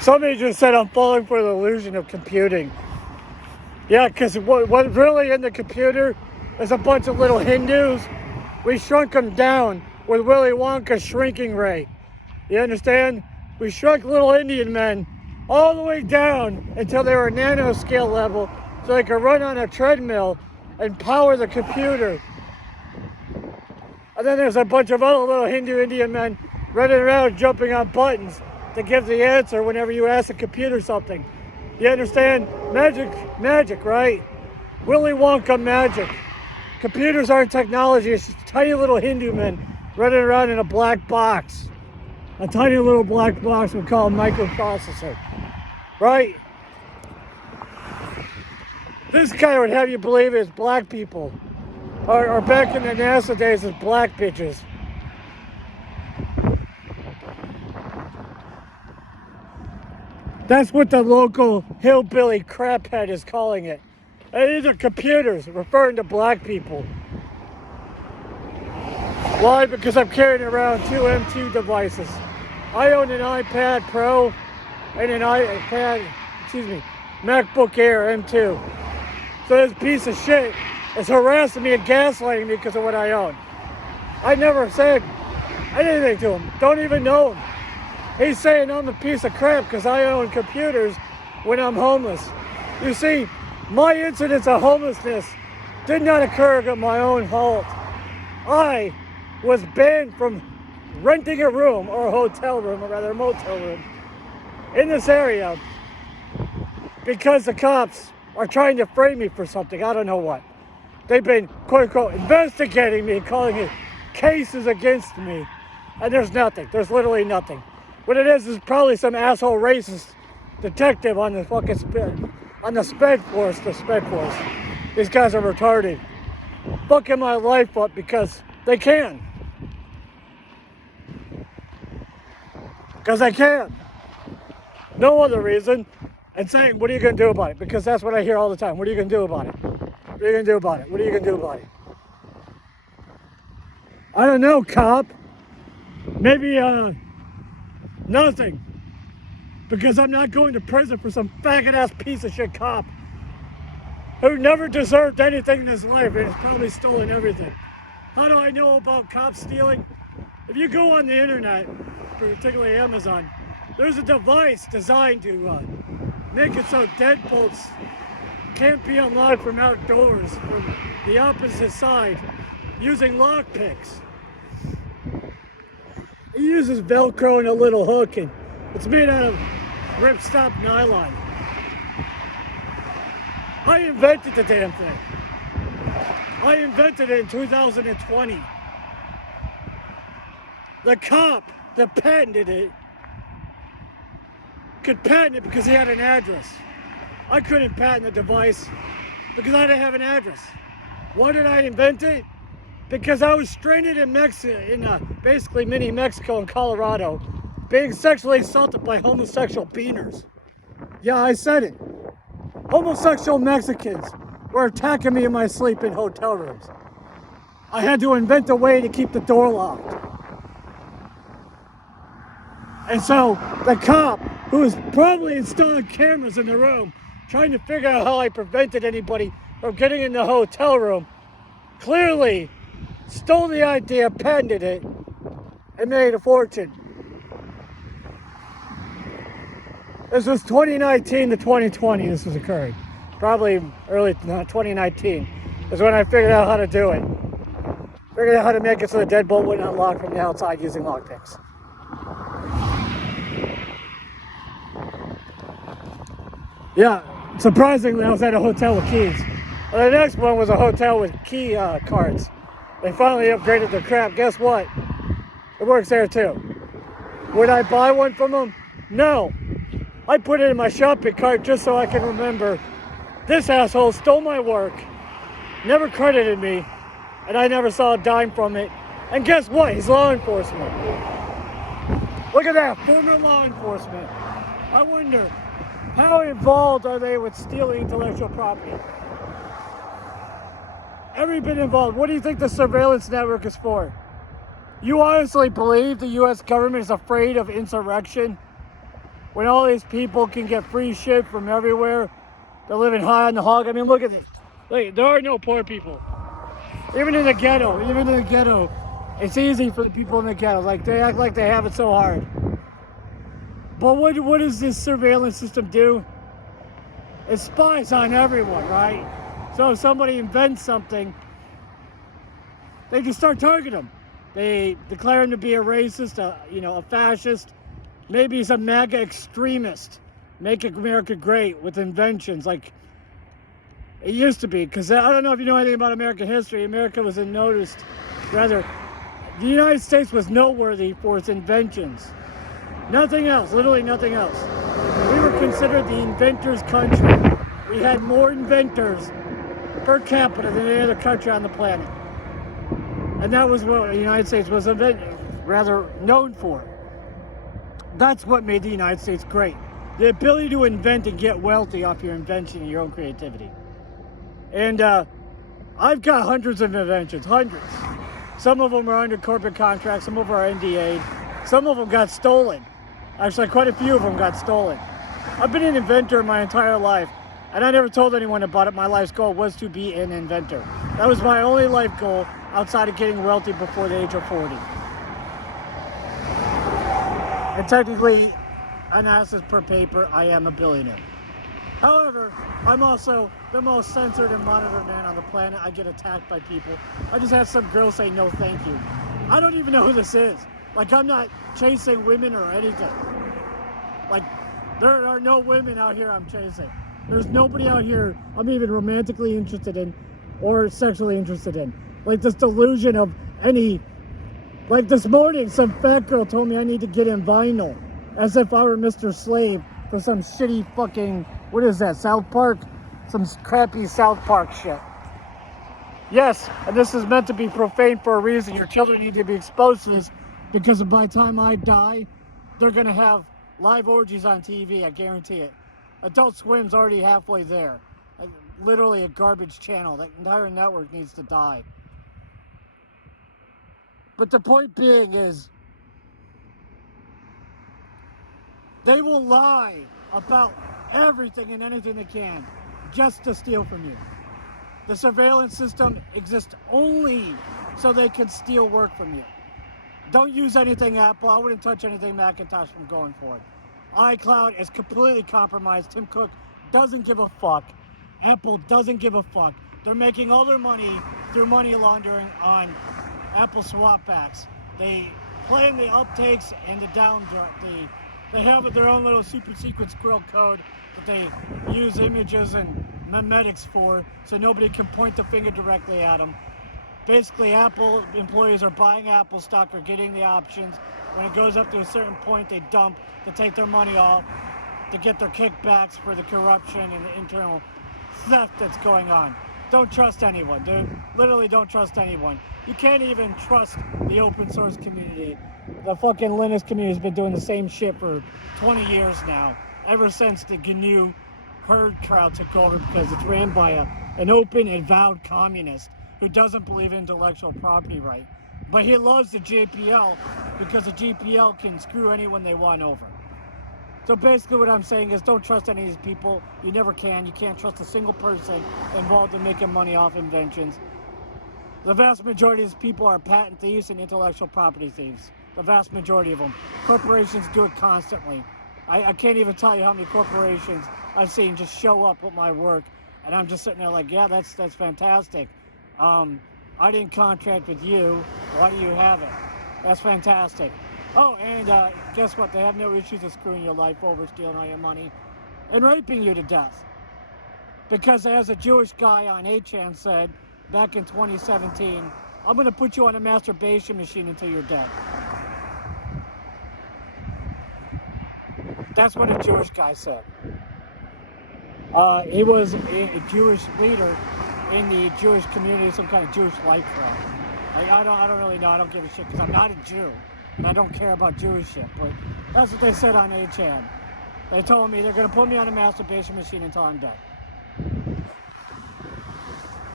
Somebody just said I'm falling for the illusion of computing. Yeah, because what's really in the computer is a bunch of little Hindus. We shrunk them down with Willy Wonka's shrinking ray. You understand? We shrunk little Indian men all the way down until they were nanoscale level so they could run on a treadmill and power the computer. And then there's a bunch of other little Hindu Indian men running around jumping on buttons to give the answer whenever you ask the computer something. You understand? Magic, right? Willy Wonka magic. Computers aren't technology, it's just tiny little Hindu men running around in a black box. A tiny little black box we call a microprocessor. Right? This guy would have you believe it's black people. Or back in the NASA days, it's black bitches. That's what the local hillbilly craphead is calling it. And these are computers referring to black people. Why? Because I'm carrying around two M2 devices. I own an iPad Pro and an MacBook Air M2. So this piece of shit is harassing me and gaslighting me because of what I own. I never said anything to him. Don't even know him. He's saying I'm a piece of crap because I own computers when I'm homeless. You see, my incidents of homelessness did not occur at my own fault. I was banned from renting a room, or a hotel room, or rather a motel room, in this area because the cops are trying to frame me for something. I don't know what. They've been, quote unquote, investigating me, calling it cases against me. And there's nothing. There's literally nothing. What it is probably some asshole racist detective on the fucking Sped Force. These guys are retarded. Fucking my life up because they can. Because I can. No other reason. And saying, what are you going to do about it? Because that's what I hear all the time. What are you going to do about it? What are you going to do about it? What are you going to do about it? I don't know, cop. Maybe, nothing. Because I'm not going to prison for some faggot-ass piece of shit cop who never deserved anything in his life and has probably stolen everything. How do I know about cops stealing? If you go on the internet, particularly Amazon, there's a device designed to make it so deadbolts can't be unlocked from outdoors from the opposite side using lockpicks. He uses Velcro and a little hook, and it's made out of ripstop nylon. I invented the damn thing. I invented it in 2020. The cop that patented it could patent it because he had an address. I couldn't patent the device because I didn't have an address. Why did I invent it? Because I was stranded in basically mini Mexico in Colorado, being sexually assaulted by homosexual beaners. Yeah, I said it. Homosexual Mexicans were attacking me in my sleep in hotel rooms. I had to invent a way to keep the door locked. And so the cop, who was probably installing cameras in the room, trying to figure out how I prevented anybody from getting in the hotel room, clearly stole the idea, patented it, and made a fortune. This was 2019 to 2020 this was occurring. Probably early 2019 is when I figured out how to do it. Figured out how to make it so the deadbolt wouldn't unlock from the outside using lockpicks. Yeah, surprisingly I was at a hotel with keys. The next one was a hotel with key cards. They finally upgraded their crap. Guess what? It works there too. Would I buy one from them? No. I put it in my shopping cart just so I can remember this asshole stole my work, never credited me, and I never saw a dime from it. And guess what? He's law enforcement. Look at that, former law enforcement. I wonder, how involved are they with stealing intellectual property? Every bit involved. What do you think the surveillance network is for? You honestly believe the U.S. government is afraid of insurrection? when all these people can get free shit from everywhere. They're living high on the hog. I mean, look at this. Look, there are no poor people. Even in the ghetto, it's easy for the people in the ghetto. Like, they act like they have it so hard. But what does this surveillance system do? It spies on everyone, right? So if somebody invents something, they just start targeting them. They declare him to be a racist, a fascist, maybe he's a MAGA extremist. Make America great with inventions like it used to be. Because I don't know if you know anything about American history. America was the United States was noteworthy for its inventions. Nothing else, literally nothing else. We were considered the inventors' country. We had more inventors per capita than any other country on the planet. And that was what the United States was known for. That's what made the United States great. The ability to invent and get wealthy off your invention and your own creativity. And I've got hundreds of inventions, hundreds. Some of them are under corporate contracts, some of them are NDA'd, some of them got stolen. Actually, quite a few of them got stolen. I've been an inventor my entire life, and I never told anyone about it. My life's goal was to be an inventor. That was my only life goal outside of getting wealthy before the age of 40. And technically, analysis per paper, I am a billionaire. However, I'm also the most censored and monitored man on the planet. I get attacked by people. I just had some girl say no thank you. I don't even know who this is. Like, I'm not chasing women or anything. Like, there are no women out here I'm chasing. There's nobody out here I'm even romantically interested in or sexually interested in. Like, this delusion of any... Like, this morning, some fat girl told me I need to get in vinyl. As if I were Mr. Slave for some shitty fucking... What is that, South Park? Some crappy South Park shit. Yes, and this is meant to be profane for a reason. Your children need to be exposed to this, because by the time I die, they're going to have live orgies on TV, I guarantee it. Adult Swim's already halfway there. Literally a garbage channel. That entire network needs to die. But the point being is, they will lie about everything and anything they can just to steal from you. The surveillance system exists only so they can steal work from you. Don't use anything Apple. I wouldn't touch anything Macintosh from going forward. iCloud is completely compromised. Tim Cook doesn't give a fuck. Apple doesn't give a fuck. They're making all their money through money laundering on Apple swapbacks. They plan the uptakes and the they have their own little super secret squirrel code that they use images and memetics for, so nobody can point the finger directly at them. Basically, Apple employees are buying Apple stock or getting the options. When it goes up to a certain point, they dump to take their money off to get their kickbacks for the corruption and the internal theft that's going on. Don't trust anyone, dude. Literally don't trust anyone. You can't even trust the open source community. The fucking Linux community has been doing the same shit for 20 years now, ever since the GNU herd crowd took over, because it's ran by an open, avowed communist who doesn't believe in intellectual property right. But he loves the JPL because the JPL can screw anyone they want over. So basically what I'm saying is, don't trust any of these people. You never can. You can't trust a single person involved in making money off inventions. The vast majority of these people are patent thieves and intellectual property thieves. The vast majority of them. Corporations do it constantly. I can't even tell you how many corporations I've seen just show up with my work, and I'm just sitting there like, yeah, that's fantastic. I didn't contract with you. Why do you have it? That's fantastic. Oh, and guess what? They have no issues of screwing your life over, stealing all your money, and raping you to death. Because as a Jewish guy on 8chan said back in 2017, I'm going to put you on a masturbation machine until you're dead. That's what a Jewish guy said. He was a Jewish leader in the Jewish community, some kind of Jewish life club. Like, I don't really know. I don't give a shit because I'm not a Jew and I don't care about Jewish shit. But that's what they said on 8chan. They told me they're going to put me on a masturbation machine until I'm dead.